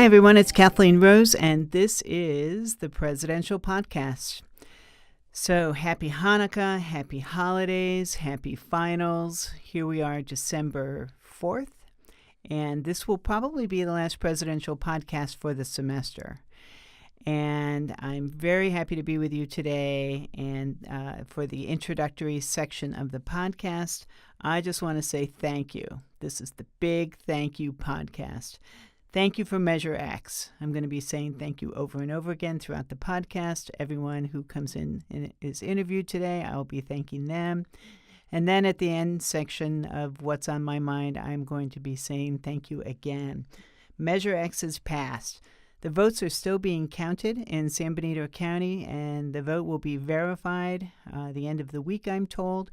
Hi, everyone. It's Kathleen Rose, and this is the Presidential Podcast. So happy Hanukkah, happy holidays, happy finals. Here we are, December 4th, and this will probably be the last Presidential Podcast for the semester. And I'm very happy to be with you today. And for the introductory section of the podcast, I just want to say thank you. This is the big thank you podcast. Thank you for Measure X. I'm going to be saying thank you over and over again throughout the podcast. Everyone who comes in and is interviewed today, I will be thanking them. And then at the end section of What's on My Mind, I'm going to be saying thank you again. Measure X is passed. The votes are still being counted in San Benito County, and the vote will be verified the end of the week, I'm told.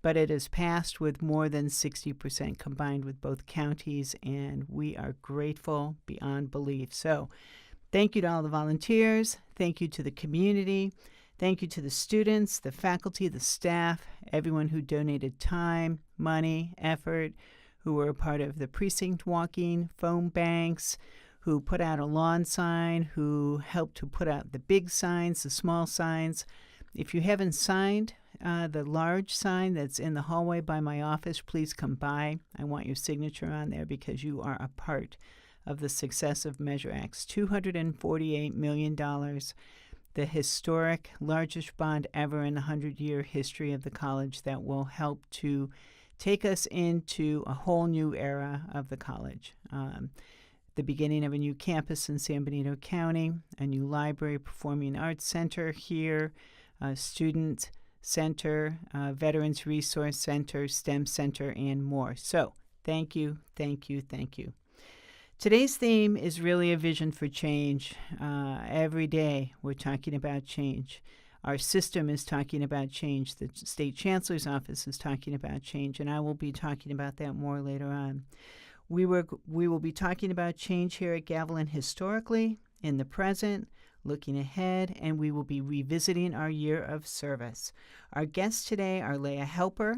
But it has passed with more than 60% combined with both counties, and we are grateful beyond belief. So thank you to all the volunteers. Thank you to the community. Thank you to the students, the faculty, the staff, everyone who donated time, money, effort, who were a part of the precinct walking, phone banks, who put out a lawn sign, who helped to put out the big signs, the small signs. If you haven't signed the large sign that's in the hallway by my office, please come by. I want your signature on there because you are a part of the success of Measure X. $248 million, the historic largest bond ever in the 100-year history of the college that will help to take us into a whole new era of the college. The beginning of a new campus in San Benito County, a new library, performing arts center here, a student center, Veterans Resource Center, STEM Center, and more. So thank you, thank you, thank you. Today's theme is really a vision for change. Every day we're talking about change. Our system is talking about change. The State Chancellor's Office is talking about change, and I will be talking about that more later on. We will be talking about change here at Gavilan historically, in the present, looking ahead, and we will be revisiting our year of service. Our guests today are Leah Halper,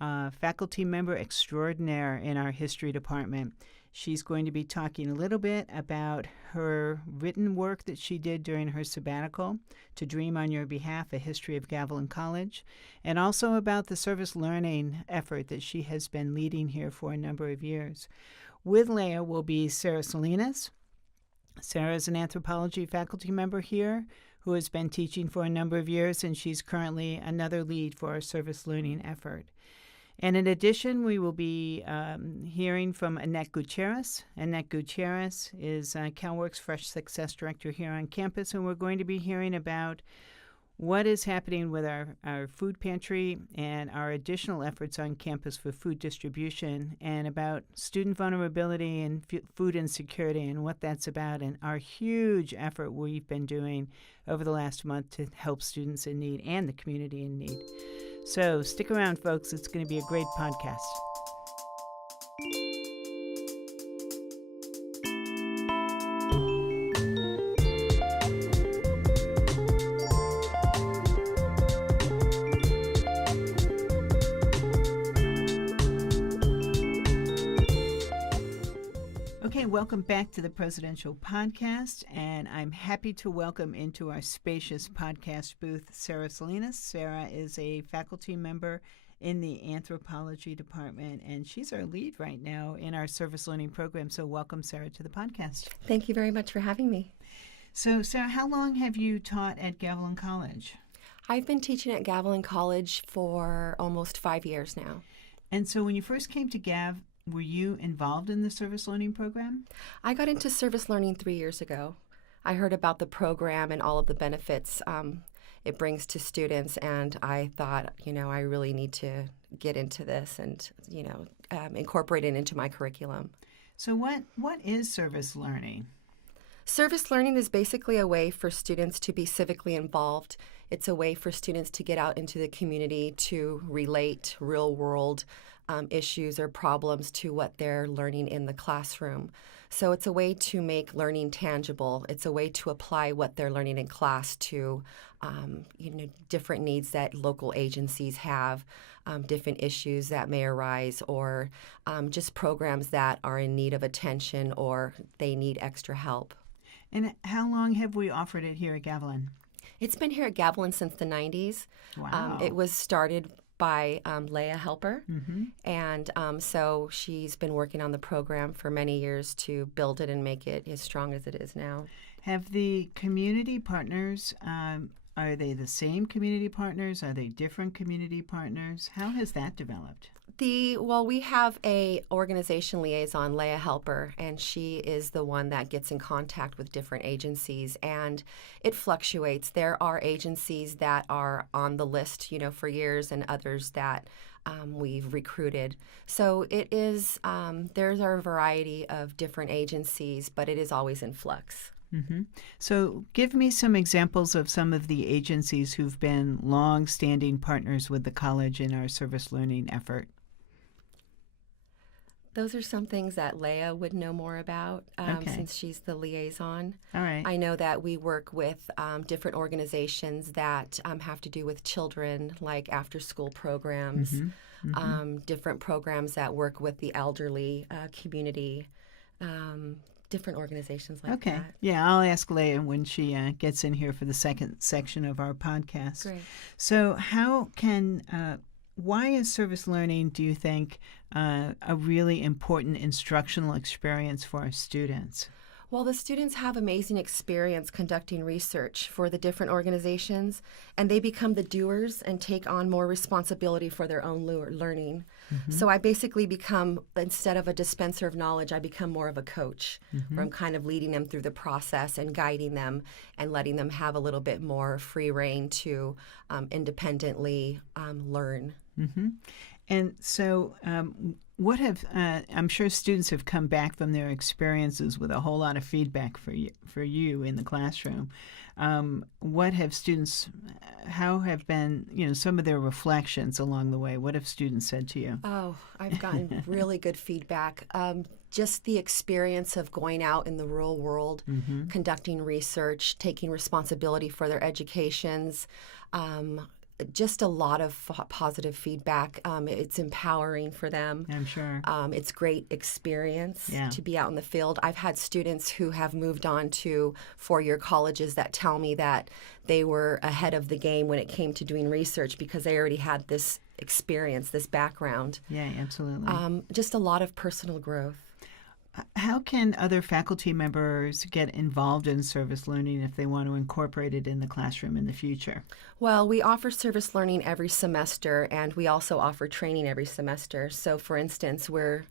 faculty member extraordinaire in our history department. She's going to be talking a little bit about her written work that she did during her sabbatical, To Dream on Your Behalf, A History of Gavilan College, and also about the service learning effort that she has been leading here for a number of years. With Leah will be Sara Salinas. Sara is an anthropology faculty member here who has been teaching for a number of years, and she's currently another lead for our service learning effort. And in addition, we will be hearing from Annette Gutierrez. Annette Gutierrez is CalWorks Fresh Success Director here on campus, and we're going to be hearing about what is happening with our food pantry and our additional efforts on campus for food distribution, and about student vulnerability and food insecurity and what that's about, and our huge effort we've been doing over the last month to help students in need and the community in need. So stick around, folks. It's going to be a great podcast. Okay, welcome back to the Presidential Podcast, and I'm happy to welcome into our spacious podcast booth Sara Salinas. Sara is a faculty member in the anthropology department, and she's our lead right now in our service learning program. So welcome, Sara, to the podcast. Thank you very much for having me. So, Sara, how long have you taught at Gavilan College? I've been teaching at Gavilan College for almost 5 years now. And so when you first came to Gav, were you involved in the service learning program? I got into service learning 3 years ago. I heard about the program and all of the benefits it brings to students, and I thought, I really need to get into this and, incorporate it into my curriculum. So what is service learning? Service learning is basically a way for students to be civically involved. It's a way for students to get out into the community to relate real-world issues or problems to what they're learning in the classroom. So it's a way to make learning tangible. It's a way to apply what they're learning in class to different needs that local agencies have, different issues that may arise, or just programs that are in need of attention or they need extra help. And how long have we offered it here at Gavilan? It's been here at Gavilan since the 90s. Wow. It was started by Leah Halper, and so she's been working on the program for many years to build it and make it as strong as it is now. Have the community partners, are they the same community partners? Are they different community partners? How has that developed? We have a organization liaison, Leah Halper, and she is the one that gets in contact with different agencies, and it fluctuates. There are agencies that are on the list, for years, and others that we've recruited. So it is. There's a variety of different agencies, but it is always in flux. Mm-hmm. So give me some examples of some of the agencies who've been long-standing partners with the college in our service learning effort. Those are some things that Leah would know more about since she's the liaison. All right. I know that we work with different organizations that have to do with children, like after-school programs, different programs that work with the elderly community, different organizations like that. Yeah, I'll ask Leah when she gets in here for the second section of our podcast. Great. So why is service learning, do you think, a really important instructional experience for our students? Well, the students have amazing experience conducting research for the different organizations, and they become the doers and take on more responsibility for their own learning. So I basically become, instead of a dispenser of knowledge, I become more of a coach, where I'm kind of leading them through the process and guiding them and letting them have a little bit more free rein to independently learn. And so I'm sure students have come back from their experiences with a whole lot of feedback for you in the classroom. How have been, some of their reflections along the way? What have students said to you? Oh, I've gotten really good feedback. Just the experience of going out in the real world, conducting research, taking responsibility for their educations, just a lot of positive feedback. It's empowering for them. I'm sure. It's great experience to be out in the field. I've had students who have moved on to four-year colleges that tell me that they were ahead of the game when it came to doing research because they already had this experience, this background. Yeah, absolutely. Just a lot of personal growth. How can other faculty members get involved in service learning if they want to incorporate it in the classroom in the future? Well, we offer service learning every semester, and we also offer training every semester. So, for instance, we're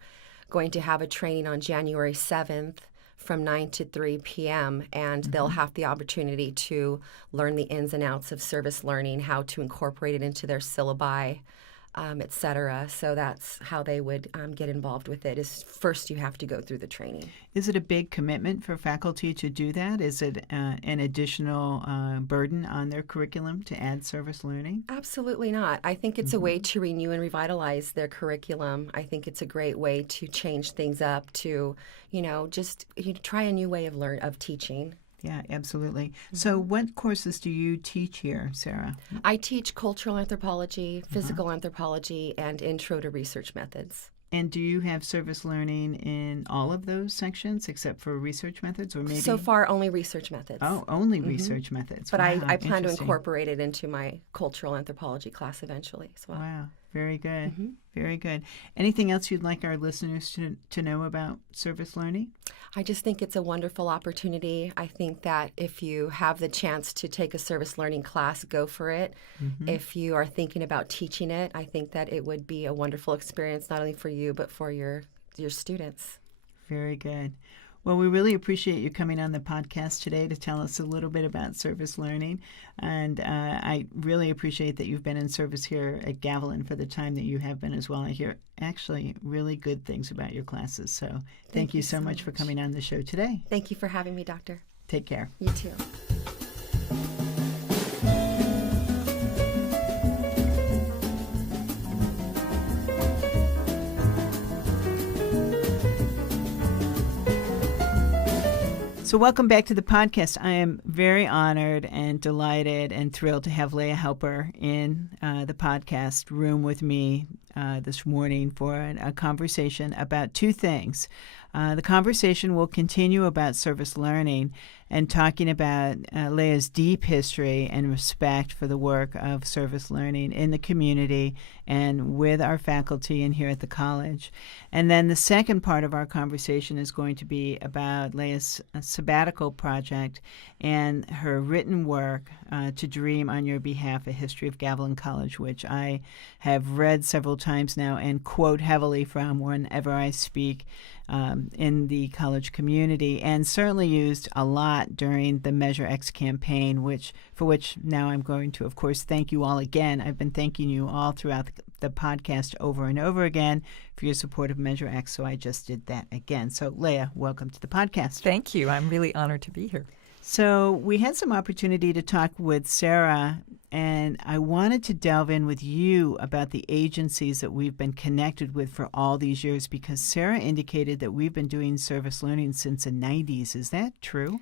going to have a training on January 7th from 9 to 3 p.m., and they'll have the opportunity to learn the ins and outs of service learning, how to incorporate it into their syllabi, et cetera. So that's how they would get involved with it, is first you have to go through the training. Is it a big commitment for faculty to do that? Is it an additional burden on their curriculum to add service learning? Absolutely not. I think it's a way to renew and revitalize their curriculum. I think it's a great way to change things up, to, just try a new way of teaching. Yeah, absolutely. So what courses do you teach here, Sara? I teach cultural anthropology, physical anthropology, and intro to research methods. And do you have service learning in all of those sections except for research methods, or maybe? So far, only research methods. Oh, only research methods. But wow, I plan to incorporate it into my cultural anthropology class eventually as well. Wow, very good. Very good. Anything else you'd like our listeners to know about service learning? I just think it's a wonderful opportunity. I think that if you have the chance to take a service learning class, go for it. If you are thinking about teaching it, I think that it would be a wonderful experience, not only for you, but for your students. Very good. Well, we really appreciate you coming on the podcast today to tell us a little bit about service learning. And I really appreciate that you've been in service here at Gavilan for the time that you have been as well. I hear actually really good things about your classes. So thank you so much for coming on the show today. Thank you for having me, Doctor. Take care. You too. So welcome back to the podcast. I am very honored and delighted and thrilled to have Leah Halper in the podcast room with me this morning for a conversation about two things. The conversation will continue about service learning and talking about Leah's deep history and respect for the work of service learning in the community and with our faculty and here at the college. And then the second part of our conversation is going to be about Leah's Sabbatical Project and her written work, To Dream on Your Behalf, A History of Gavilan College, which I have read several times now and quote heavily from whenever I speak in the college community, and certainly used a lot during the Measure X campaign, for which now I'm going to, of course, thank you all again. I've been thanking you all throughout the podcast over and over again for your support of Measure X, so I just did that again. So, Leah, welcome to the podcast. Thank you. I'm really honored to be here. So we had some opportunity to talk with Sara, and I wanted to delve in with you about the agencies that we've been connected with for all these years, because Sara indicated that we've been doing service learning since the 90s. Is that true?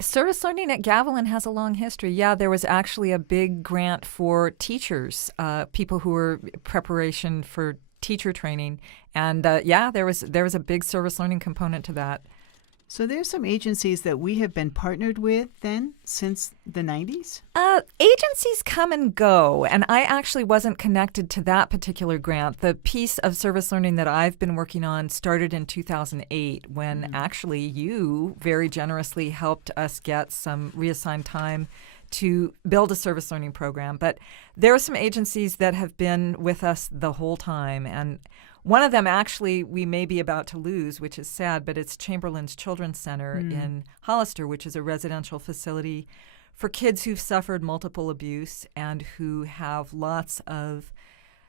Service learning at Gavilan has a long history. Yeah, there was actually a big grant for teachers, people who were preparation for teacher training. And there was a big service learning component to that. So there's some agencies that we have been partnered with then since the 90s? Agencies come and go, and I actually wasn't connected to that particular grant. The piece of service learning that I've been working on started in 2008 when actually you very generously helped us get some reassigned time to build a service learning program. But there are some agencies that have been with us the whole time, and one of them actually we may be about to lose, which is sad, but it's Chamberlain's Children's Center in Hollister, which is a residential facility for kids who've suffered multiple abuse and who have lots of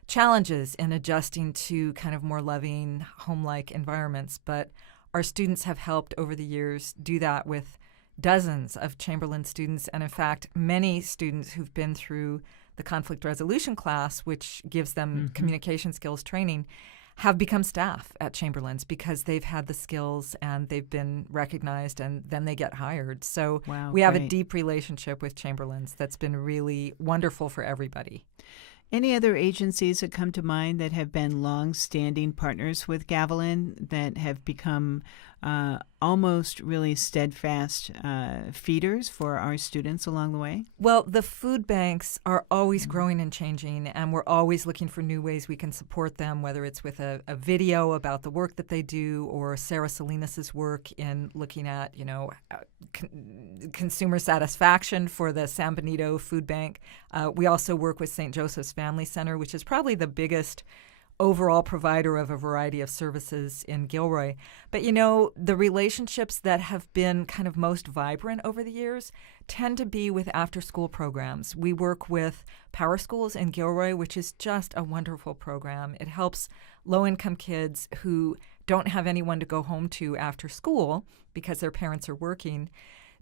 challenges in adjusting to kind of more loving, home-like environments. But our students have helped over the years do that with dozens of Chamberlain students, and in fact, many students who've been through the conflict resolution class, which gives them communication skills training, have become staff at Chamberlain's because they've had the skills and they've been recognized, and then they get hired. So we have a deep relationship with Chamberlain's that's been really wonderful for everybody. Any other agencies that come to mind that have been long-standing partners with Gavilan that have become almost really steadfast feeders for our students along the way? Well, the food banks are always growing and changing, and we're always looking for new ways we can support them, whether it's with a video about the work that they do, or Sara Salinas' work in looking at, consumer satisfaction for the San Benito Food Bank. We also work with St. Joseph's Family Center, which is probably the biggest overall provider of a variety of services in Gilroy. But, the relationships that have been kind of most vibrant over the years tend to be with after-school programs. We work with Power Schools in Gilroy, which is just a wonderful program. It helps low-income kids who don't have anyone to go home to after school because their parents are working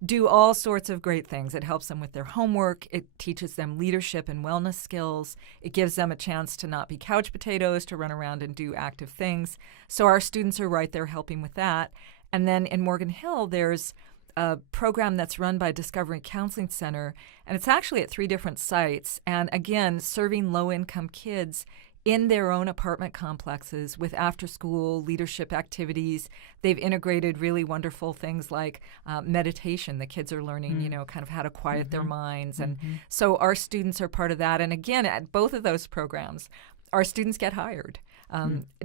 do all sorts of great things. It helps them with their homework. It teaches them leadership and wellness skills. It gives them a chance to not be couch potatoes, to run around and do active things. So our students are right there helping with that. And then in Morgan Hill, there's a program that's run by Discovery Counseling Center, and it's actually at 3 different sites. And again, serving low-income kids in their own apartment complexes with after-school leadership activities. They've integrated really wonderful things like meditation. The kids are learning, kind of how to quiet their minds. And so our students are part of that. And again, at both of those programs, our students get hired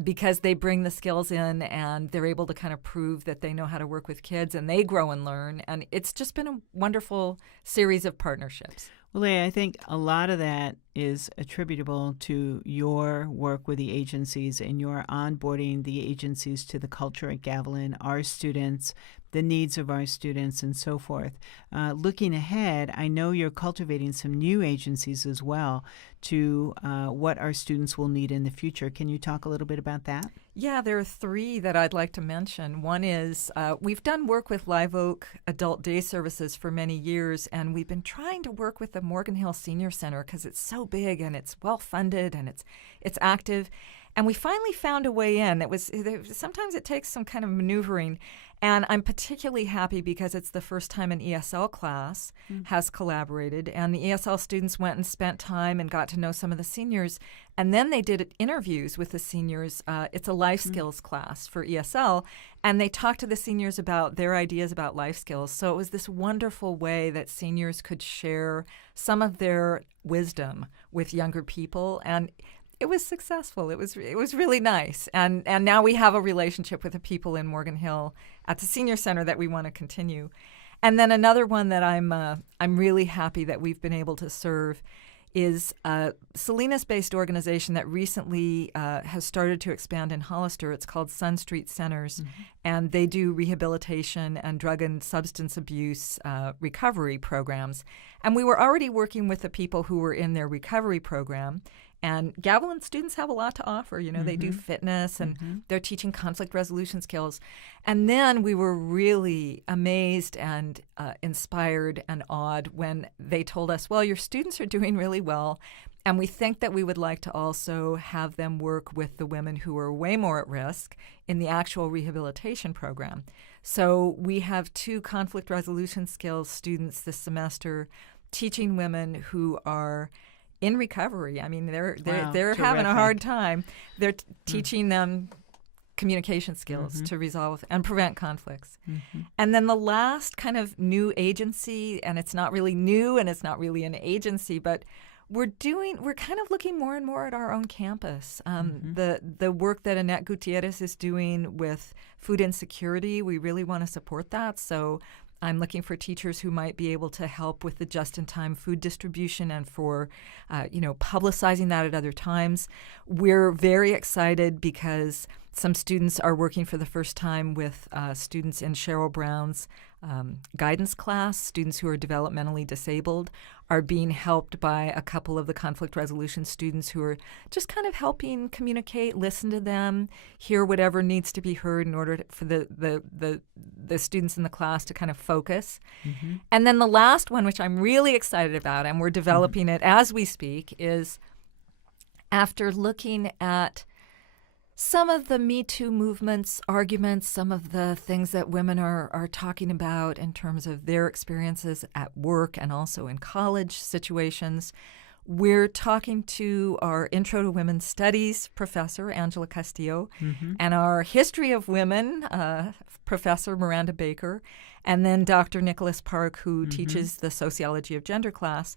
because they bring the skills in and they're able to kind of prove that they know how to work with kids, and they grow and learn. And it's just been a wonderful series of partnerships. Well, Leah, I think a lot of that is attributable to your work with the agencies and your onboarding the agencies to the culture at Gavilan, our students, the needs of our students, and so forth. Looking ahead, I know you're cultivating some new agencies as well to what our students will need in the future. Can you talk a little bit about that? Yeah, there are 3 that I'd like to mention. One is we've done work with Live Oak Adult Day Services for many years, and we've been trying to work with the Morgan Hill Senior Center because it's so big and it's well-funded and it's active. And we finally found a way in. Sometimes it takes some kind of maneuvering. And I'm particularly happy because it's the first time an ESL class has collaborated, and the ESL students went and spent time and got to know some of the seniors, and then they did interviews with the seniors. It's a life skills class for ESL, and they talked to the seniors about their ideas about life skills. So it was this wonderful way that seniors could share some of their wisdom with younger people, and it was successful. It was really nice, and now we have a relationship with the people in Morgan Hill at the Senior Center that we want to continue. And then another one that I'm really happy that we've been able to serve is a Salinas-based organization that recently has started to expand in Hollister. It's called Sun Street Centers, and they do rehabilitation and drug and substance abuse recovery programs. And we were already working with the people who were in their recovery program. And Gavilan students have a lot to offer. You know, they do fitness, and they're teaching conflict resolution skills. And then we were really amazed and inspired and awed when they told us, well, your students are doing really well, and we think that we would like to also have them work with the women who are way more at risk in the actual rehabilitation program. So we have 2 conflict resolution skills students this semester teaching women who are in recovery. I mean, they're having a hard time. They're teaching them communication skills to resolve and prevent conflicts. And then the last kind of new agency, and it's not really new and it's not really an agency, but we're kind of looking more and more at our own campus. The work that Annette Gutierrez is doing with food insecurity, we really want to support that. So I'm looking for teachers who might be able to help with the just-in-time food distribution and for, publicizing that at other times. We're very excited because some students are working for the first time with students in Cheryl Brown's guidance class. Students who are developmentally disabled are being helped by a couple of the conflict resolution students who are just kind of helping communicate, listen to them, hear whatever needs to be heard in order for the students in the class to kind of focus. And then the last one, which I'm really excited about, and we're developing it as we speak, is after looking at some of the Me Too movement's arguments, some of the things that women are talking about in terms of their experiences at work and also in college situations. We're talking to our Intro to Women's Studies professor, Angela Castillo, and our History of Women professor, Miranda Baker, and then Dr. Nicholas Park, who teaches the Sociology of Gender class.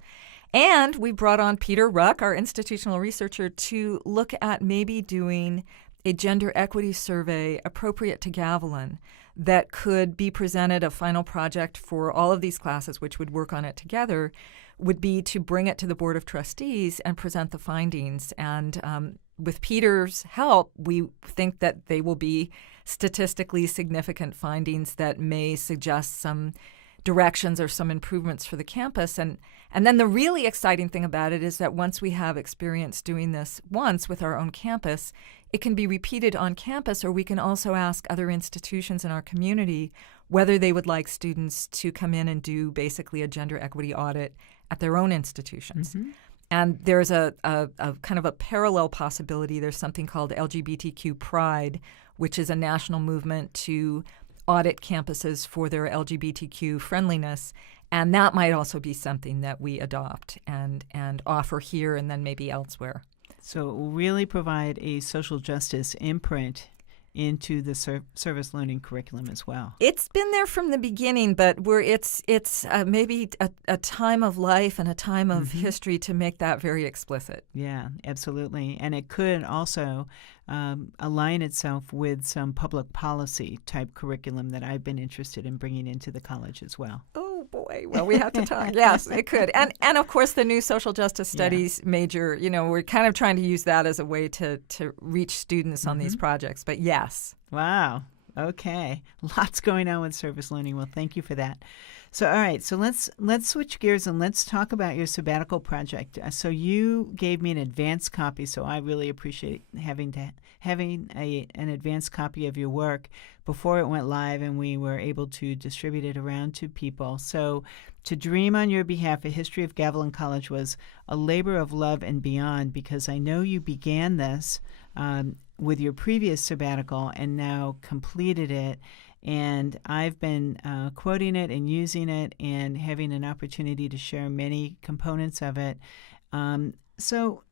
And we brought on Peter Ruck, our institutional researcher, to look at maybe doing a gender equity survey appropriate to Gavilan that could be presented. A final project for all of these classes, which would work on it together, would be to bring it to the Board of Trustees and present the findings. And with Peter's help, we think that they will be statistically significant findings that may suggest some directions or some improvements for the campus. And then the really exciting thing about it is that once we have experience doing this once with our own campus, it can be repeated on campus, or we can also ask other institutions in our community whether they would like students to come in and do basically a gender equity audit at their own institutions. And there's a kind of a parallel possibility. There's something called LGBTQ Pride, which is a national movement to audit campuses for their LGBTQ friendliness, and that might also be something that we adopt and offer here and then maybe elsewhere. So it will really provide a social justice imprint into the service learning curriculum as well. It's been there from the beginning, but it's maybe a time of life and a time of history to make that very explicit. Yeah, absolutely. And it could also align itself with some public policy type curriculum that I've been interested in bringing into the college as well. Oh, boy. Well, we have to talk. Yes, it could. And of course, the new social justice studies major, we're kind of trying to use that as a way to reach students on these projects. But yes. Wow. Okay. Lots going on with service learning. Well, thank you for that. So, all right. So let's switch gears and let's talk about your sabbatical project. So you gave me an advance copy, so I really appreciate having an advance copy of your work before it went live, and we were able to distribute it around to people. So to dream on your behalf, A History of Gavilan College was a labor of love and beyond, because I know you began this with your previous sabbatical and now completed it. And I've been quoting it and using it and having an opportunity to share many components of it. So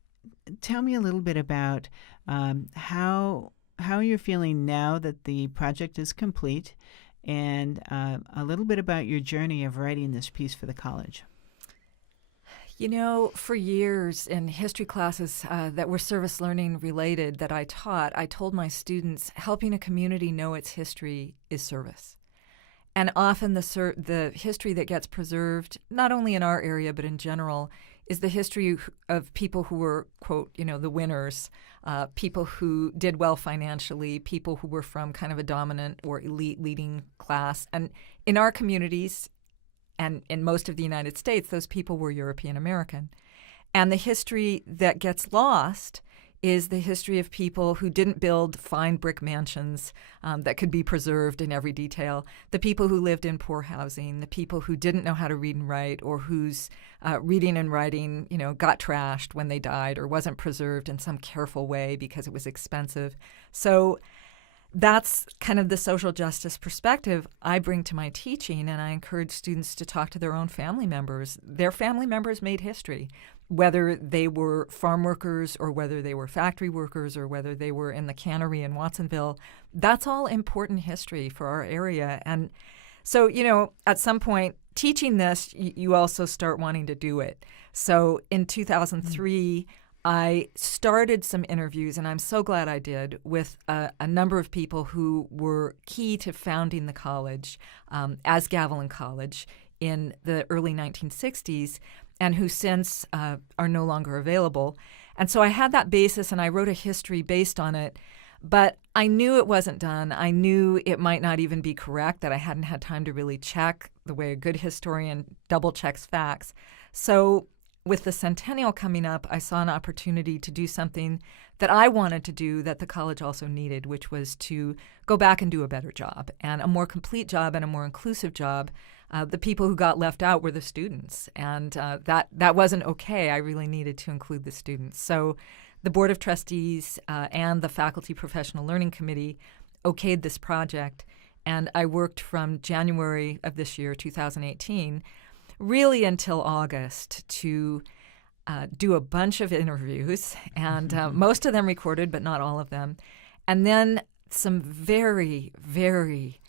tell me a little bit about how you're feeling now that the project is complete, and a little bit about your journey of writing this piece for the college. You know, for years in history classes that were service learning related that I taught, I told my students helping a community know its history is service. And often the history that gets preserved, not only in our area but in general, is the history of people who were, quote, the winners, people who did well financially, people who were from kind of a dominant or elite leading class. And in our communities, and in most of the United States, those people were European American. And the history that gets lost is the history of people who didn't build fine brick mansions that could be preserved in every detail, the people who lived in poor housing, the people who didn't know how to read and write, or whose reading and writing, got trashed when they died or wasn't preserved in some careful way because it was expensive. So that's kind of the social justice perspective I bring to my teaching, and I encourage students to talk to their own family members. Their family members made history, whether they were farm workers or whether they were factory workers or whether they were in the cannery in Watsonville. That's all important history for our area. And so, at some point, teaching this, you also start wanting to do it. So in 2003, I started some interviews, and I'm so glad I did, with a number of people who were key to founding the college as Gavilan College in the early 1960s, and who since are no longer available. And so I had that basis, and I wrote a history based on it, but I knew it wasn't done. I knew it might not even be correct, that I hadn't had time to really check the way a good historian double checks facts. So with the centennial coming up, I saw an opportunity to do something that I wanted to do that the college also needed, which was to go back and do a better job, and a more complete job and a more inclusive job. The people who got left out were the students, and that wasn't okay. I really needed to include the students. So the Board of Trustees and the Faculty Professional Learning Committee okayed this project, and I worked from January of this year, 2018, really until August to do a bunch of interviews, and most of them recorded, but not all of them. And then some very, very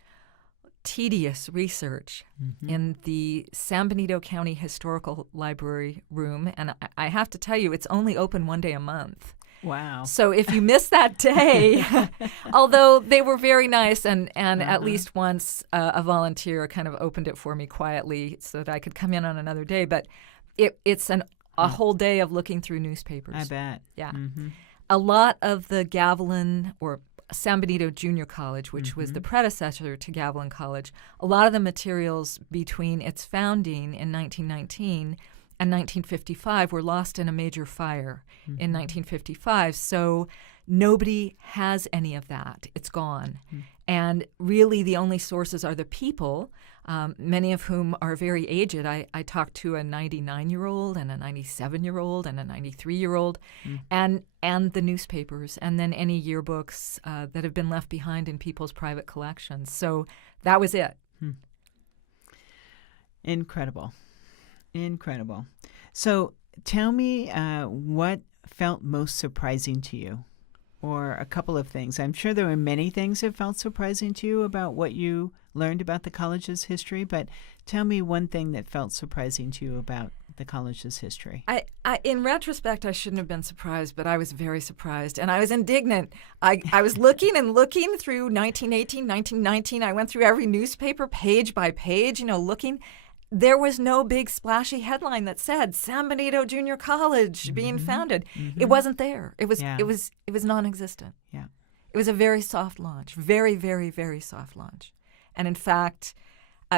tedious research in the San Benito County Historical Library room. And I have to tell you, it's only open one day a month. Wow. So if you miss that day, although they were very nice, and at least once a volunteer kind of opened it for me quietly so that I could come in on another day, but it's a whole day of looking through newspapers. I bet. Yeah. A lot of the Gavilan, or San Benito Junior College, which was the predecessor to Gavilan College, a lot of the materials between its founding in 1919 and 1955 were lost in a major fire in 1955. So nobody has any of that. It's gone. And really the only sources are the people, many of whom are very aged. I talked to a 99-year-old and a 97-year-old and a 93-year-old, and the newspapers, and then any yearbooks that have been left behind in people's private collections. So that was it. Incredible. So tell me what felt most surprising to you, or a couple of things. I'm sure there were many things that felt surprising to you about what you learned about the college's history, but tell me one thing that felt surprising to you about the college's history. In retrospect, I shouldn't have been surprised, but I was very surprised, and I was indignant. I was looking through 1918, 1919. I went through every newspaper page by page, looking. There was no big splashy headline that said San Benito Junior College being founded. It wasn't there. It was non-existent. Yeah. It was a very soft launch, very, very, very soft launch. And in fact,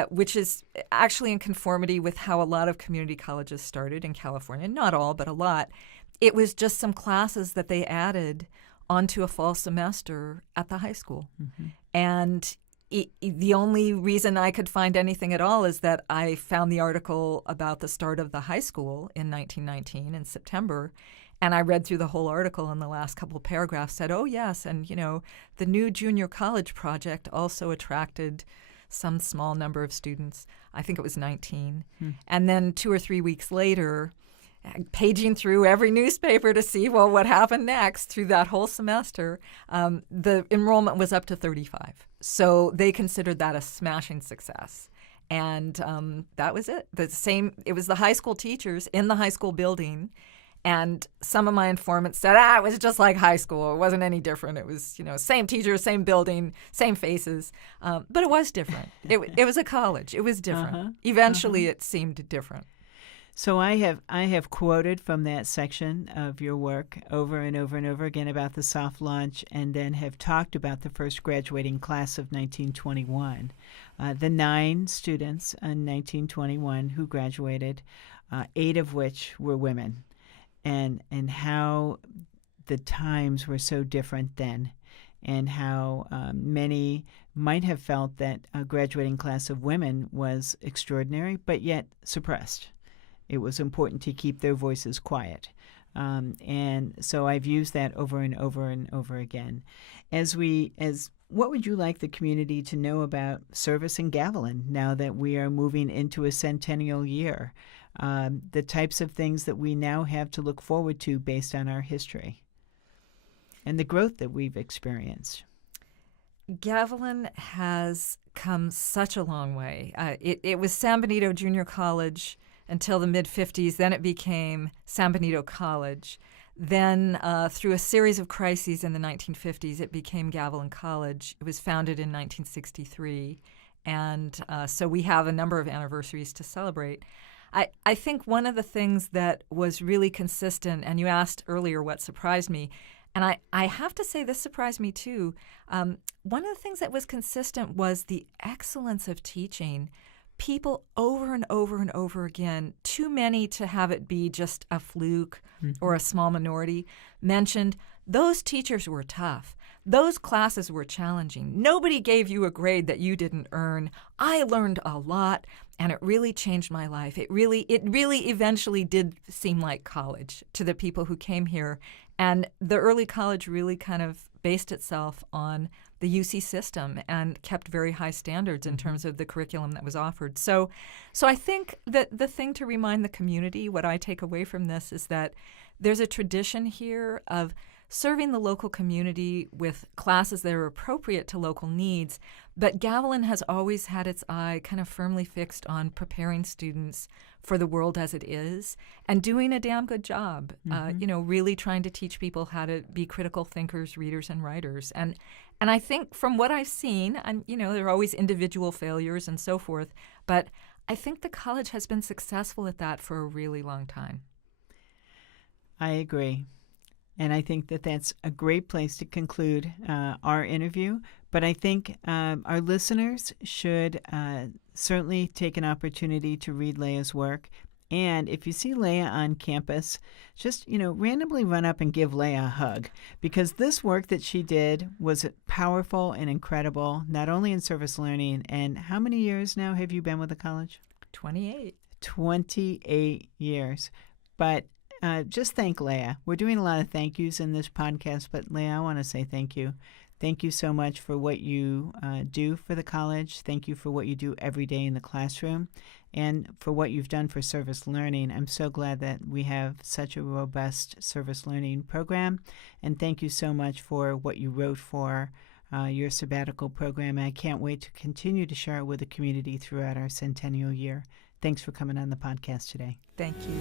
which is actually in conformity with how a lot of community colleges started in California, not all, but a lot, it was just some classes that they added onto a fall semester at the high school. And the only reason I could find anything at all is that I found the article about the start of the high school in 1919 in September, And I read through the whole article, and the last couple of paragraphs said, oh, yes, and, the new junior college project also attracted some small number of students. I think it was 19. And then 2 or 3 weeks later, paging through every newspaper to see, well, what happened next through that whole semester, the enrollment was up to 35. So they considered that a smashing success. And that was it. It was the high school teachers in the high school building. And some of my informants said, it was just like high school. It wasn't any different. It was, same teachers, same building, same faces. But it was different. It was a college. It was different. Eventually, it seemed different. So I have quoted from that section of your work over and over and over again about the soft launch, and then have talked about the first graduating class of 1921. The 9 students in 1921 who graduated, 8 of which were women, and how the times were so different then, and how many might have felt that a graduating class of women was extraordinary, but yet suppressed. It was important to keep their voices quiet. And so I've used that over and over and over again. What would you like the community to know about service in Gavilan now that we are moving into a centennial year? The types of things that we now have to look forward to based on our history and the growth that we've experienced. Gavilan has come such a long way. It was San Benito Junior College until the mid-'50s. Then it became San Benito College. Then through a series of crises in the 1950s, it became Gavilan College. It was founded in 1963. And so we have a number of anniversaries to celebrate. I think one of the things that was really consistent, and you asked earlier what surprised me, and I have to say this surprised me too. One of the things that was consistent was the excellence of teaching. People over and over and over again, too many to have it be just a fluke or a small minority, mentioned those teachers were tough. Those classes were challenging. Nobody gave you a grade that you didn't earn. I learned a lot, and it really changed my life. It really eventually did seem like college to the people who came here. And the early college really kind of based itself on the UC system and kept very high standards in terms of the curriculum that was offered. So I think that the thing to remind the community, what I take away from this, is that there's a tradition here of serving the local community with classes that are appropriate to local needs, but Gavilan has always had its eye kind of firmly fixed on preparing students for the world as it is and doing a damn good job, really trying to teach people how to be critical thinkers, readers, and writers. And I think from what I've seen, and there are always individual failures and so forth, but I think the college has been successful at that for a really long time. I agree. And I think that that's a great place to conclude our interview. But I think our listeners should certainly take an opportunity to read Leah's work. And if you see Leah on campus, just, randomly run up and give Leah a hug, because this work that she did was powerful and incredible, not only in service learning. And how many years now have you been with the college? 28. 28 years. But just thank Leah. We're doing a lot of thank yous in this podcast, but Leah, I want to say thank you. Thank you so much for what you do for the college. Thank you for what you do every day in the classroom and for what you've done for service learning. I'm so glad that we have such a robust service learning program. And thank you so much for what you wrote for your sabbatical program. And I can't wait to continue to share it with the community throughout our centennial year. Thanks for coming on the podcast today. Thank you.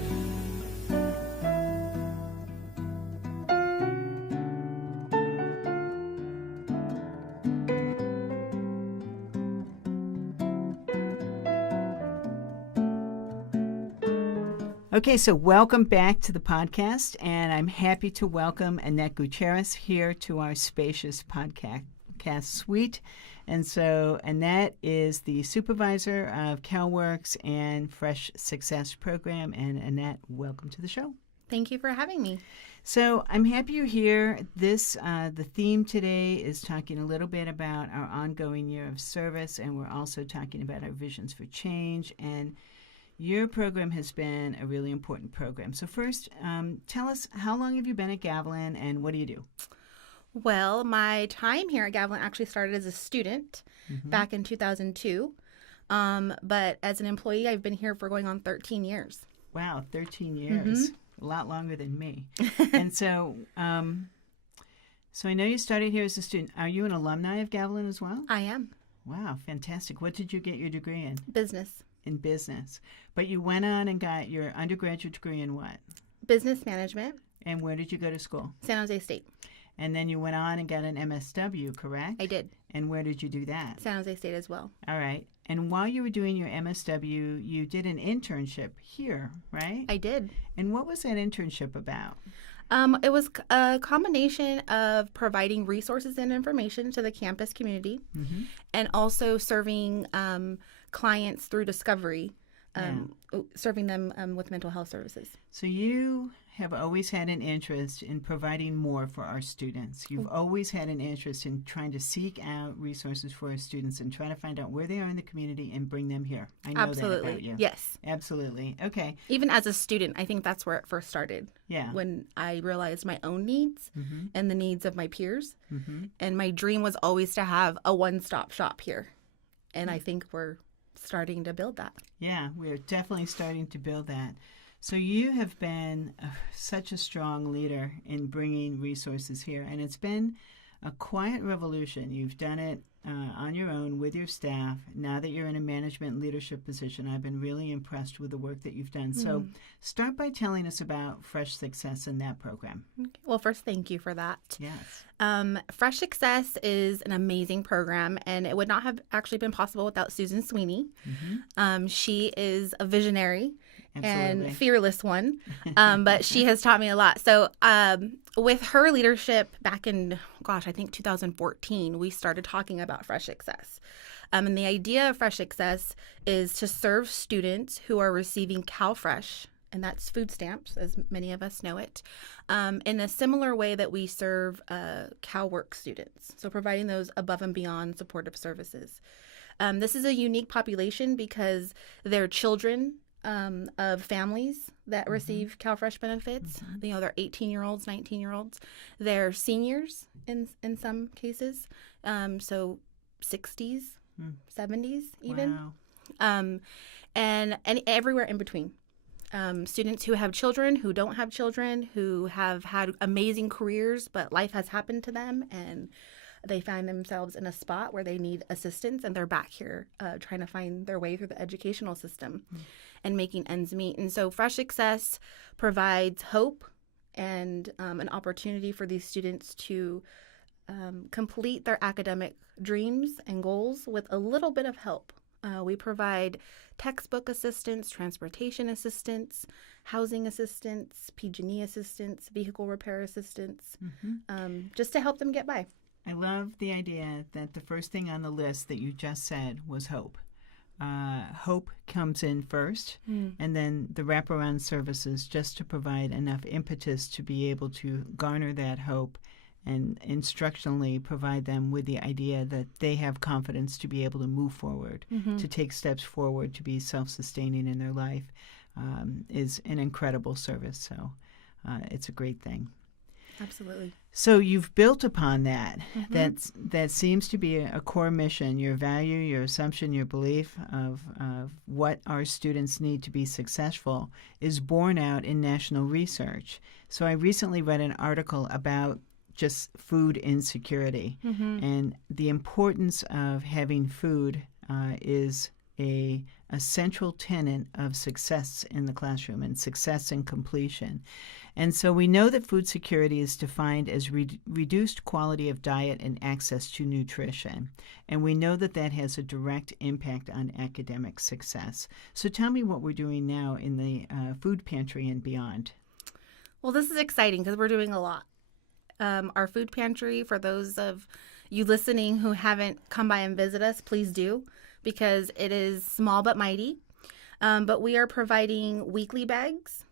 Okay, so welcome back to the podcast, and I'm happy to welcome Annette Gutierrez here to our spacious podcast suite. And so Annette is the supervisor of CalWorks and Fresh Success Program. And Annette, welcome to the show. Thank you for having me. So I'm happy you're here. The theme today is talking a little bit about our ongoing year of service, and we're also talking about our visions for change. And Your program has been a really important program. So first, tell us, how long have you been at Gavilan and what do you do? Well, my time here at Gavilan actually started as a student back in 2002. But as an employee, I've been here for going on 13 years. Wow, 13 years. A lot longer than me. And so I know you started here as a student. Are you an alumni of Gavilan as well? I am. Wow, fantastic. What did you get your degree in? Business. In business. But you went on and got your undergraduate degree in what? Business management. And where did you go to school? San Jose State. And then you went on and got an MSW, correct? I did. And where did you do that? San Jose State as well. All right. And while you were doing your MSW, you did an internship here, right? I did. And what was that internship about? It was a combination of providing resources and information to the campus community and also serving clients through discovery, serving them with mental health services. So you have always had an interest in providing more for our students. You've always had an interest in trying to seek out resources for our students and try to find out where they are in the community and bring them here. I know that about you. Yes. Absolutely. Okay. Even as a student, I think that's where it first started. Yeah. When I realized my own needs and the needs of my peers. And my dream was always to have a one-stop shop here. And I think we're starting to build that. Yeah, we're definitely starting to build that. So you have been such a strong leader in bringing resources here, and it's been a quiet revolution. You've done it on your own with your staff. Now that you're in a management leadership position, I've been really impressed with the work that you've done. So start by telling us about Fresh Success in that program. Okay. Well, first, thank you for that. Yes. Fresh Success is an amazing program, and it would not have actually been possible without Susan Sweeney. She is a visionary. Absolutely. And fearless one, but she has taught me a lot. So with her leadership back in, I think 2014, we started talking about Fresh Success. And the idea of Fresh Success is to serve students who are receiving CalFresh, and that's food stamps, as many of us know it, in a similar way that we serve CalWork students, so providing those above and beyond supportive services. This is a unique population because they're children of families that receive CalFresh benefits. You know, they're 18-year-olds, 19-year-olds. They're seniors in some cases, so 60s, 70s even. Wow. And everywhere in between. Students who have children, who don't have children, who have had amazing careers, but life has happened to them and they find themselves in a spot where they need assistance and they're back here trying to find their way through the educational system and making ends meet. And so Fresh Success provides hope and an opportunity for these students to complete their academic dreams and goals with a little bit of help. We provide textbook assistance, transportation assistance, housing assistance, PG&E assistance, vehicle repair assistance, just to help them get by. I love the idea that the first thing on the list that you just said was hope. Hope comes in first, and then the wraparound services just to provide enough impetus to be able to garner that hope and instructionally provide them with the idea that they have confidence to be able to move forward, to take steps forward, to be self-sustaining in their life is an incredible service. So it's a great thing. Absolutely. So you've built upon that. That seems to be a core mission, your value, your assumption, your belief of what our students need to be successful is borne out in national research. So I recently read an article about just food insecurity and the importance of having food is a central tenet of success in the classroom and success and completion. And so we know that food security is defined as reduced quality of diet and access to nutrition. And we know that that has a direct impact on academic success. So tell me what we're doing now in the food pantry and beyond. Well, this is exciting because we're doing a lot. Our food pantry, for those of you listening who haven't come by and visit us, please do, because it is small but mighty. But we are providing weekly bags.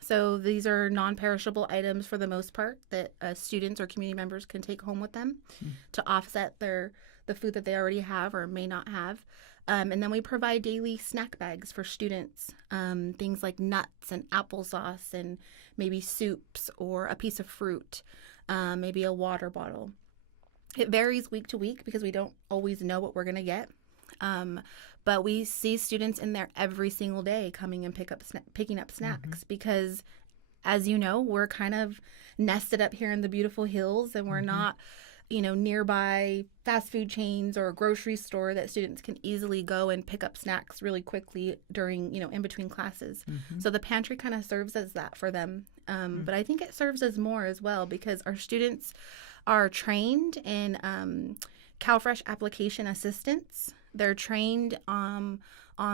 So these are non-perishable items for the most part that students or community members can take home with them to offset the food that they already have or may not have. And then we provide daily snack bags for students, things like nuts and applesauce and maybe soups or a piece of fruit, maybe a water bottle. It varies week to week because we don't always know what we're going to get. But we see students in there every single day coming and picking up snacks because, as you know, we're kind of nested up here in the beautiful hills, and we're not, nearby fast food chains or a grocery store that students can easily go and pick up snacks really quickly during, in between classes. So the pantry kind of serves as that for them. But I think it serves as more as well because our students are trained in CalFresh application assistance. They're trained on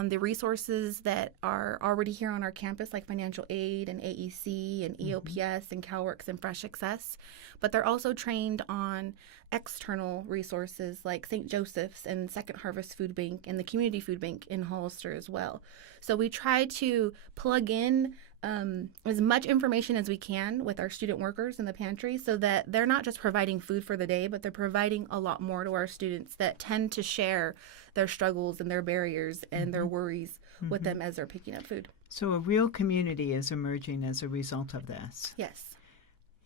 the resources that are already here on our campus, like financial aid and AEC and EOPS and CalWorks and Fresh Access. But they're also trained on external resources like St. Joseph's and Second Harvest Food Bank and the Community Food Bank in Hollister as well. So we try to plug in as much information as we can with our student workers in the pantry so that they're not just providing food for the day, but they're providing a lot more to our students that tend to share their struggles and their barriers and their worries with them as they're picking up food. So a real community is emerging as a result of this. Yes.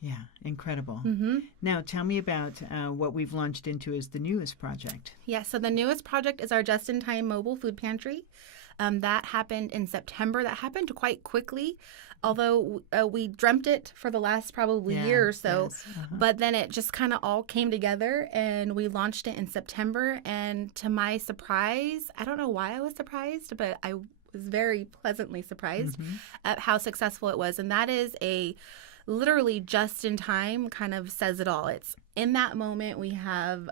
Yeah, incredible. Now, tell me about what we've launched into as the newest project. Yeah, so the newest project is our just-in-time mobile food pantry. That happened in September. That happened quite quickly, although we dreamt it for the last probably year or so. Yes. But then it just kind of all came together, and we launched it in September. And to my surprise, I don't know why I was surprised, but I was very pleasantly surprised at how successful it was. And that is literally just in time kind of says it all. It's in that moment we have,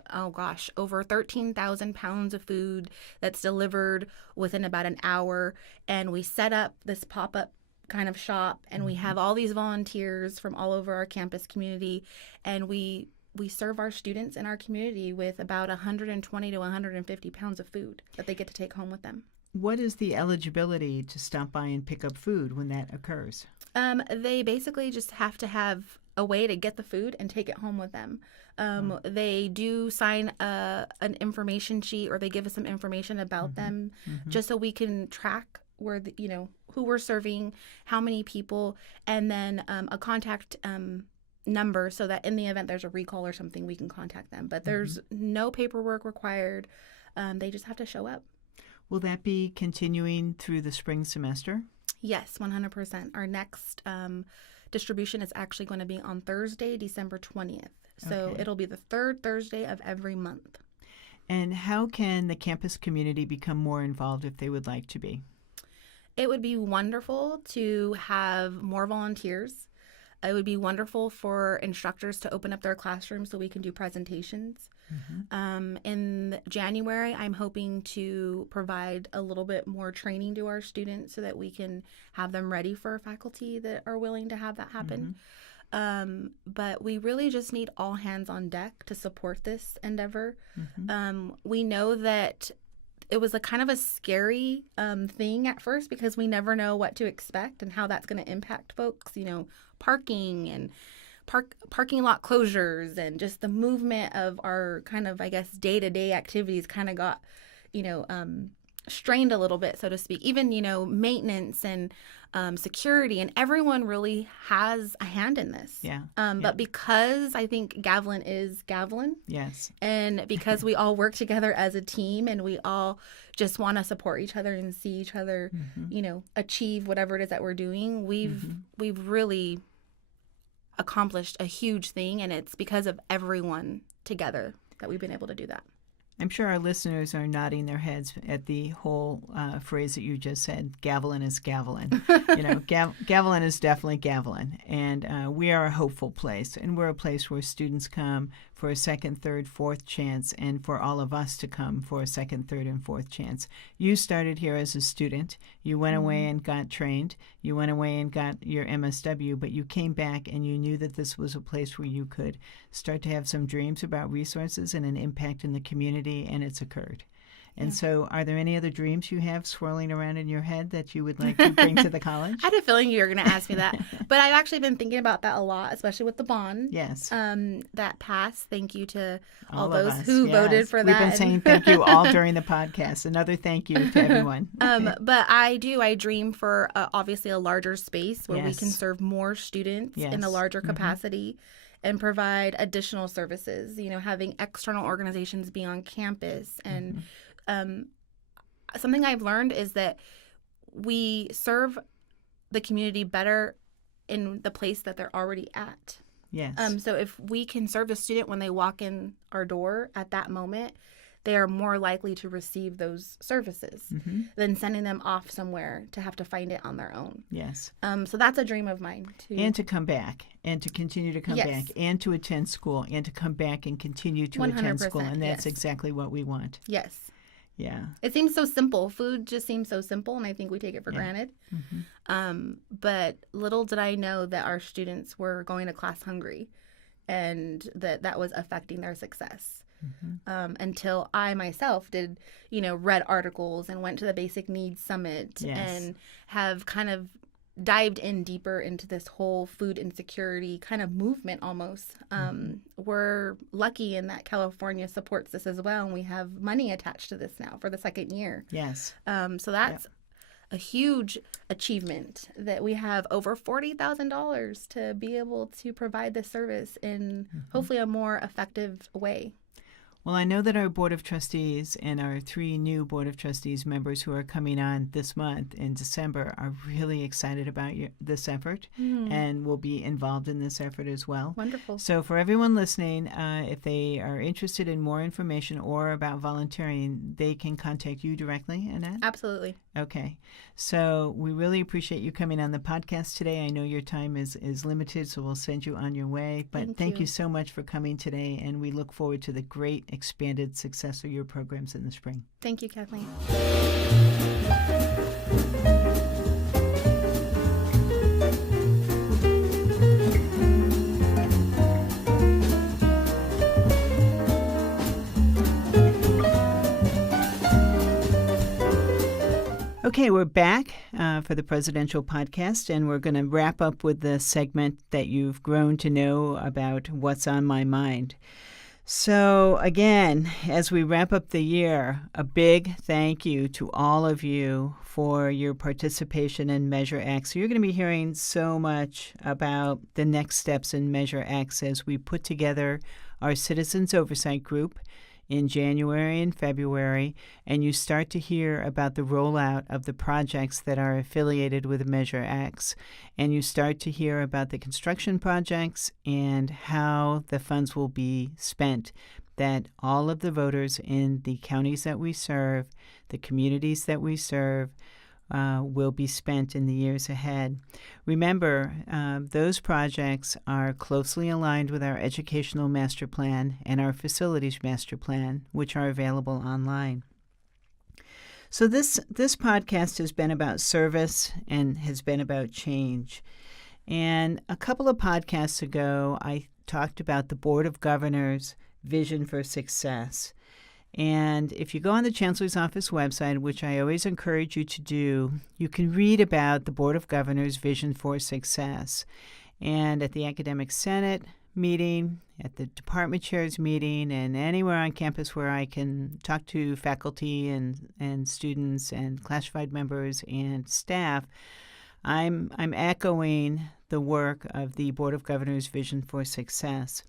over 13,000 pounds of food that's delivered within about an hour. And we set up this pop-up kind of shop, and we have all these volunteers from all over our campus community. And we serve our students in our community with about 120 to 150 pounds of food that they get to take home with them. What is the eligibility to stop by and pick up food when that occurs? They basically just have to have a way to get the food and take it home with them. They do sign an information sheet, or they give us some information about them just so we can track where, who we're serving, how many people, and then a contact number so that in the event there's a recall or something, we can contact them. But there's no paperwork required. They just have to show up. Will that be continuing through the spring semester? Yes, 100%. Our next distribution is actually going to be on Thursday, December 20th. So it'll be the third Thursday of every month. And how can the campus community become more involved if they would like to be? It would be wonderful to have more volunteers. It would be wonderful for instructors to open up their classrooms so we can do presentations. In January, I'm hoping to provide a little bit more training to our students so that we can have them ready for faculty that are willing to have that happen. But we really just need all hands on deck to support this endeavor. We know that it was a kind of a scary thing at first because we never know what to expect and how that's going to impact folks, parking and parking lot closures and just the movement of our kind of, day-to-day activities kind of got, strained a little bit, so to speak. Even, maintenance and security, and everyone really has a hand in this. But because I think Gavilan is Gavilan. Yes. And because we all work together as a team and we all just want to support each other and see each other, achieve whatever it is that we're doing, we've really accomplished a huge thing, and it's because of everyone together that we've been able to do that. I'm sure our listeners are nodding their heads at the whole phrase that you just said, Gavilan is Gavilan. Gavilan is definitely Gavilan. And we are a hopeful place. And we're a place where students come for a second, third, fourth chance, and for all of us to come for a second, third, and fourth chance. You started here as a student. You went away and got trained. You went away and got your MSW, but you came back and you knew that this was a place where you could start to have some dreams about resources and an impact in the community, and it's occurred. And so are there any other dreams you have swirling around in your head that you would like to bring to the college? I had a feeling you were going to ask me that. But I've actually been thinking about that a lot, especially with the bond. Yes. That passed. Thank you to all of those us, who yes. voted for that. We've been saying thank you all during the podcast. Another thank you to everyone. But I dream for obviously a larger space where we Yes. can serve more students in a Yes. larger capacity and provide additional services, having external organizations be on campus. And something I've learned is that we serve the community better in the place that they're already at. Yes. So if we can serve the student when they walk in our door at that moment, they are more likely to receive those services than sending them off somewhere to have to find it on their own. Yes. So that's a dream of mine, too. And to come back, and to continue to come Yes. back, and to attend school, and to come back and continue to attend school. 100%, And that's yes. exactly what we want. Yes. Yeah. It seems so simple. Food just seems so simple, and I think we take it for granted. But little did I know that our students were going to class hungry and that was affecting their success. Until I myself did, read articles and went to the Basic Needs Summit and have kind of dived in deeper into this whole food insecurity kind of movement almost. We're lucky in that California supports this as well, and we have money attached to this now for the second year. Yes. So that's a huge achievement that we have over $40,000 to be able to provide this service in hopefully a more effective way. Well, I know that our Board of Trustees and our 3 new Board of Trustees members who are coming on this month in December are really excited about this effort and will be involved in this effort as well. Wonderful. So for everyone listening, if they are interested in more information or about volunteering, they can contact you directly, Annette? Absolutely. Okay. So we really appreciate you coming on the podcast today. I know your time is limited, so we'll send you on your way. But thank you so much for coming today, and we look forward to the great expanded success of your programs in the spring. Thank you, Kathleen. Okay, we're back for the Presidential Podcast, and we're going to wrap up with the segment that you've grown to know about what's on my mind. So again, as we wrap up the year, a big thank you to all of you for your participation in Measure X. So you're going to be hearing so much about the next steps in Measure X as we put together our Citizens Oversight Group in January and February, and you start to hear about the rollout of the projects that are affiliated with Measure X, and you start to hear about the construction projects and how the funds will be spent, that all of the voters in the counties that we serve, the communities that we serve, will be spent in the years ahead. Remember, those projects are closely aligned with our Educational Master Plan and our Facilities Master Plan, which are available online. So this podcast has been about service and has been about change. And a couple of podcasts ago, I talked about the Board of Governors' vision for success. And if you go on the Chancellor's Office website, which I always encourage you to do, you can read about the Board of Governors' vision for success. And at the Academic Senate meeting, at the department chairs meeting, and anywhere on campus where I can talk to faculty and students and classified members and staff, I'm echoing the work of the Board of Governors' vision for success.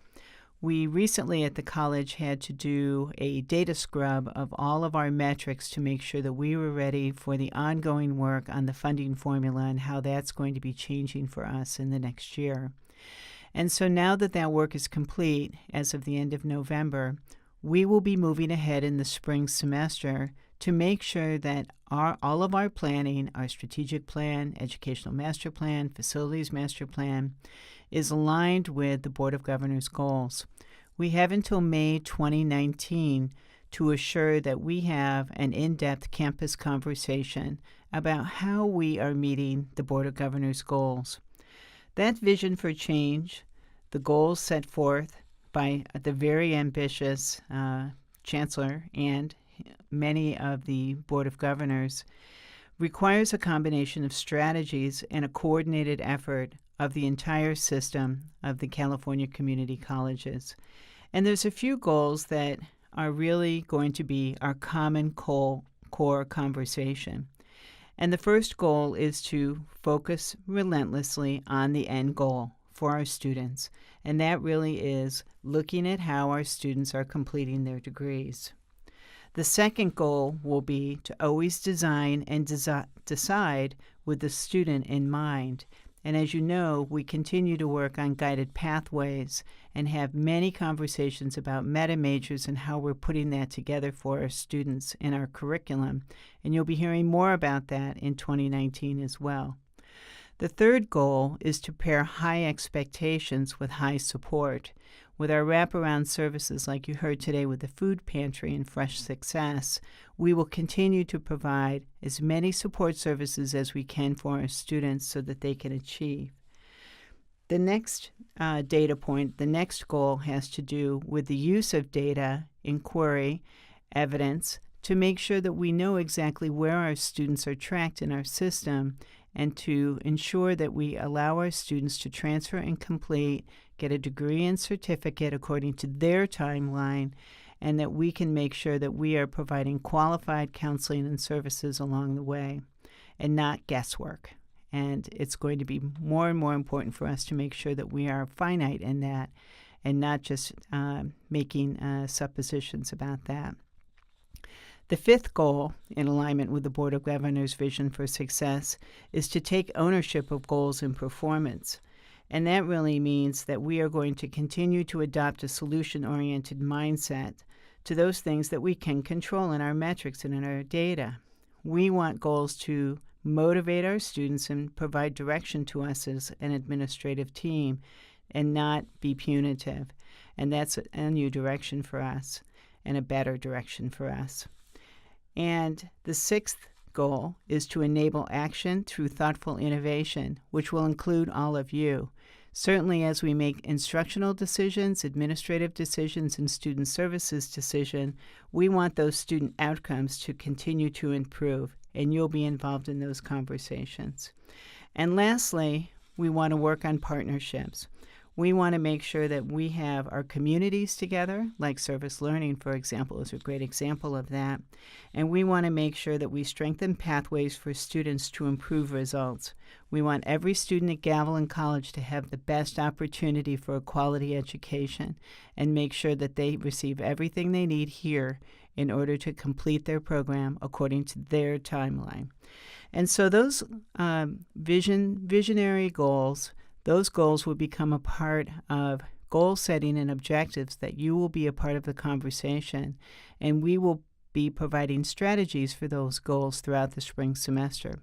We recently at the college had to do a data scrub of all of our metrics to make sure that we were ready for the ongoing work on the funding formula and how that's going to be changing for us in the next year. And so now that that work is complete, as of the end of November, we will be moving ahead in the spring semester to make sure that all of our planning, our strategic plan, educational master plan, facilities master plan, is aligned with the Board of Governors' goals. We have until May 2019 to assure that we have an in-depth campus conversation about how we are meeting the Board of Governors' goals. That vision for change, the goals set forth by the very ambitious Chancellor and many of the Board of Governors, requires a combination of strategies and a coordinated effort of the entire system of the California community colleges. And there's a few goals that are really going to be our common core conversation. And the first goal is to focus relentlessly on the end goal for our students. And that really is looking at how our students are completing their degrees. The second goal will be to always design and decide with the student in mind. And as you know, we continue to work on guided pathways and have many conversations about meta majors and how we're putting that together for our students in our curriculum. And you'll be hearing more about that in 2019 as well. The third goal is to pair high expectations with high support. With our wraparound services like you heard today with the food pantry and Fresh Success, we will continue to provide as many support services as we can for our students so that they can achieve. The next data point, the next goal has to do with the use of data, inquiry, evidence, to make sure that we know exactly where our students are tracked in our system and to ensure that we allow our students to transfer and complete, get a degree and certificate according to their timeline, and that we can make sure that we are providing qualified counseling and services along the way and not guesswork. And it's going to be more and more important for us to make sure that we are finite in that and not just making suppositions about that. The fifth goal, in alignment with the Board of Governors' vision for success, is to take ownership of goals and performance. And that really means that we are going to continue to adopt a solution-oriented mindset to those things that we can control in our metrics and in our data. We want goals to motivate our students and provide direction to us as an administrative team and not be punitive. And that's a new direction for us and a better direction for us. And the sixth goal is to enable action through thoughtful innovation, which will include all of you. Certainly as we make instructional decisions, administrative decisions, and student services decisions, we want those student outcomes to continue to improve, and you'll be involved in those conversations. And lastly, we want to work on partnerships. We want to make sure that we have our communities together, like service learning, for example, is a great example of that. And we want to make sure that we strengthen pathways for students to improve results. We want every student at Gavilan College to have the best opportunity for a quality education and make sure that they receive everything they need here in order to complete their program according to their timeline. And so those visionary goals, those goals will become a part of goal setting and objectives that you will be a part of the conversation, and we will be providing strategies for those goals throughout the spring semester.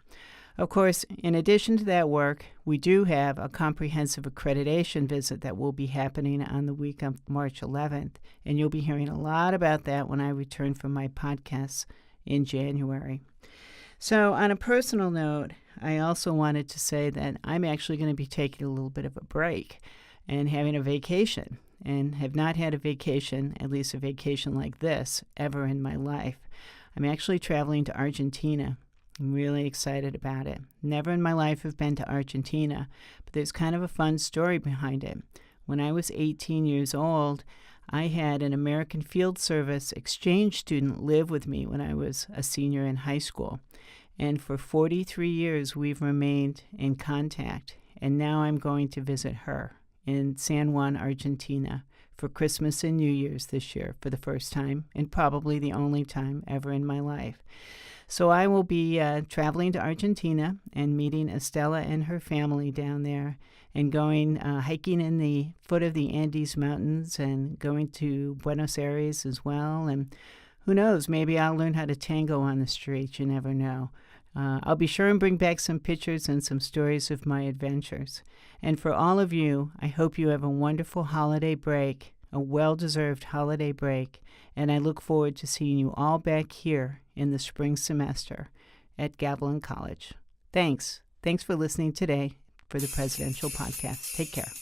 Of course, in addition to that work, we do have a comprehensive accreditation visit that will be happening on the week of March 11th, and you'll be hearing a lot about that when I return from my podcasts in January. So on a personal note, I also wanted to say that I'm actually going to be taking a little bit of a break and having a vacation, and have not had a vacation, at least a vacation like this, ever in my life. I'm actually traveling to Argentina. I'm really excited about it. Never in my life have been to Argentina, but there's kind of a fun story behind it. When I was 18 years old, I had an American Field Service exchange student live with me when I was a senior in high school. And for 43 years, we've remained in contact. And now I'm going to visit her in San Juan, Argentina, for Christmas and New Year's this year for the first time, and probably the only time ever in my life. So I will be traveling to Argentina and meeting Estella and her family down there, and going hiking in the foot of the Andes Mountains, and going to Buenos Aires as well. And who knows, maybe I'll learn how to tango on the street. You never know. I'll be sure and bring back some pictures and some stories of my adventures. And for all of you, I hope you have a wonderful holiday break, a well-deserved holiday break, and I look forward to seeing you all back here in the spring semester at Gavilan College. Thanks. Thanks for listening today for the Presidential Podcast. Take care.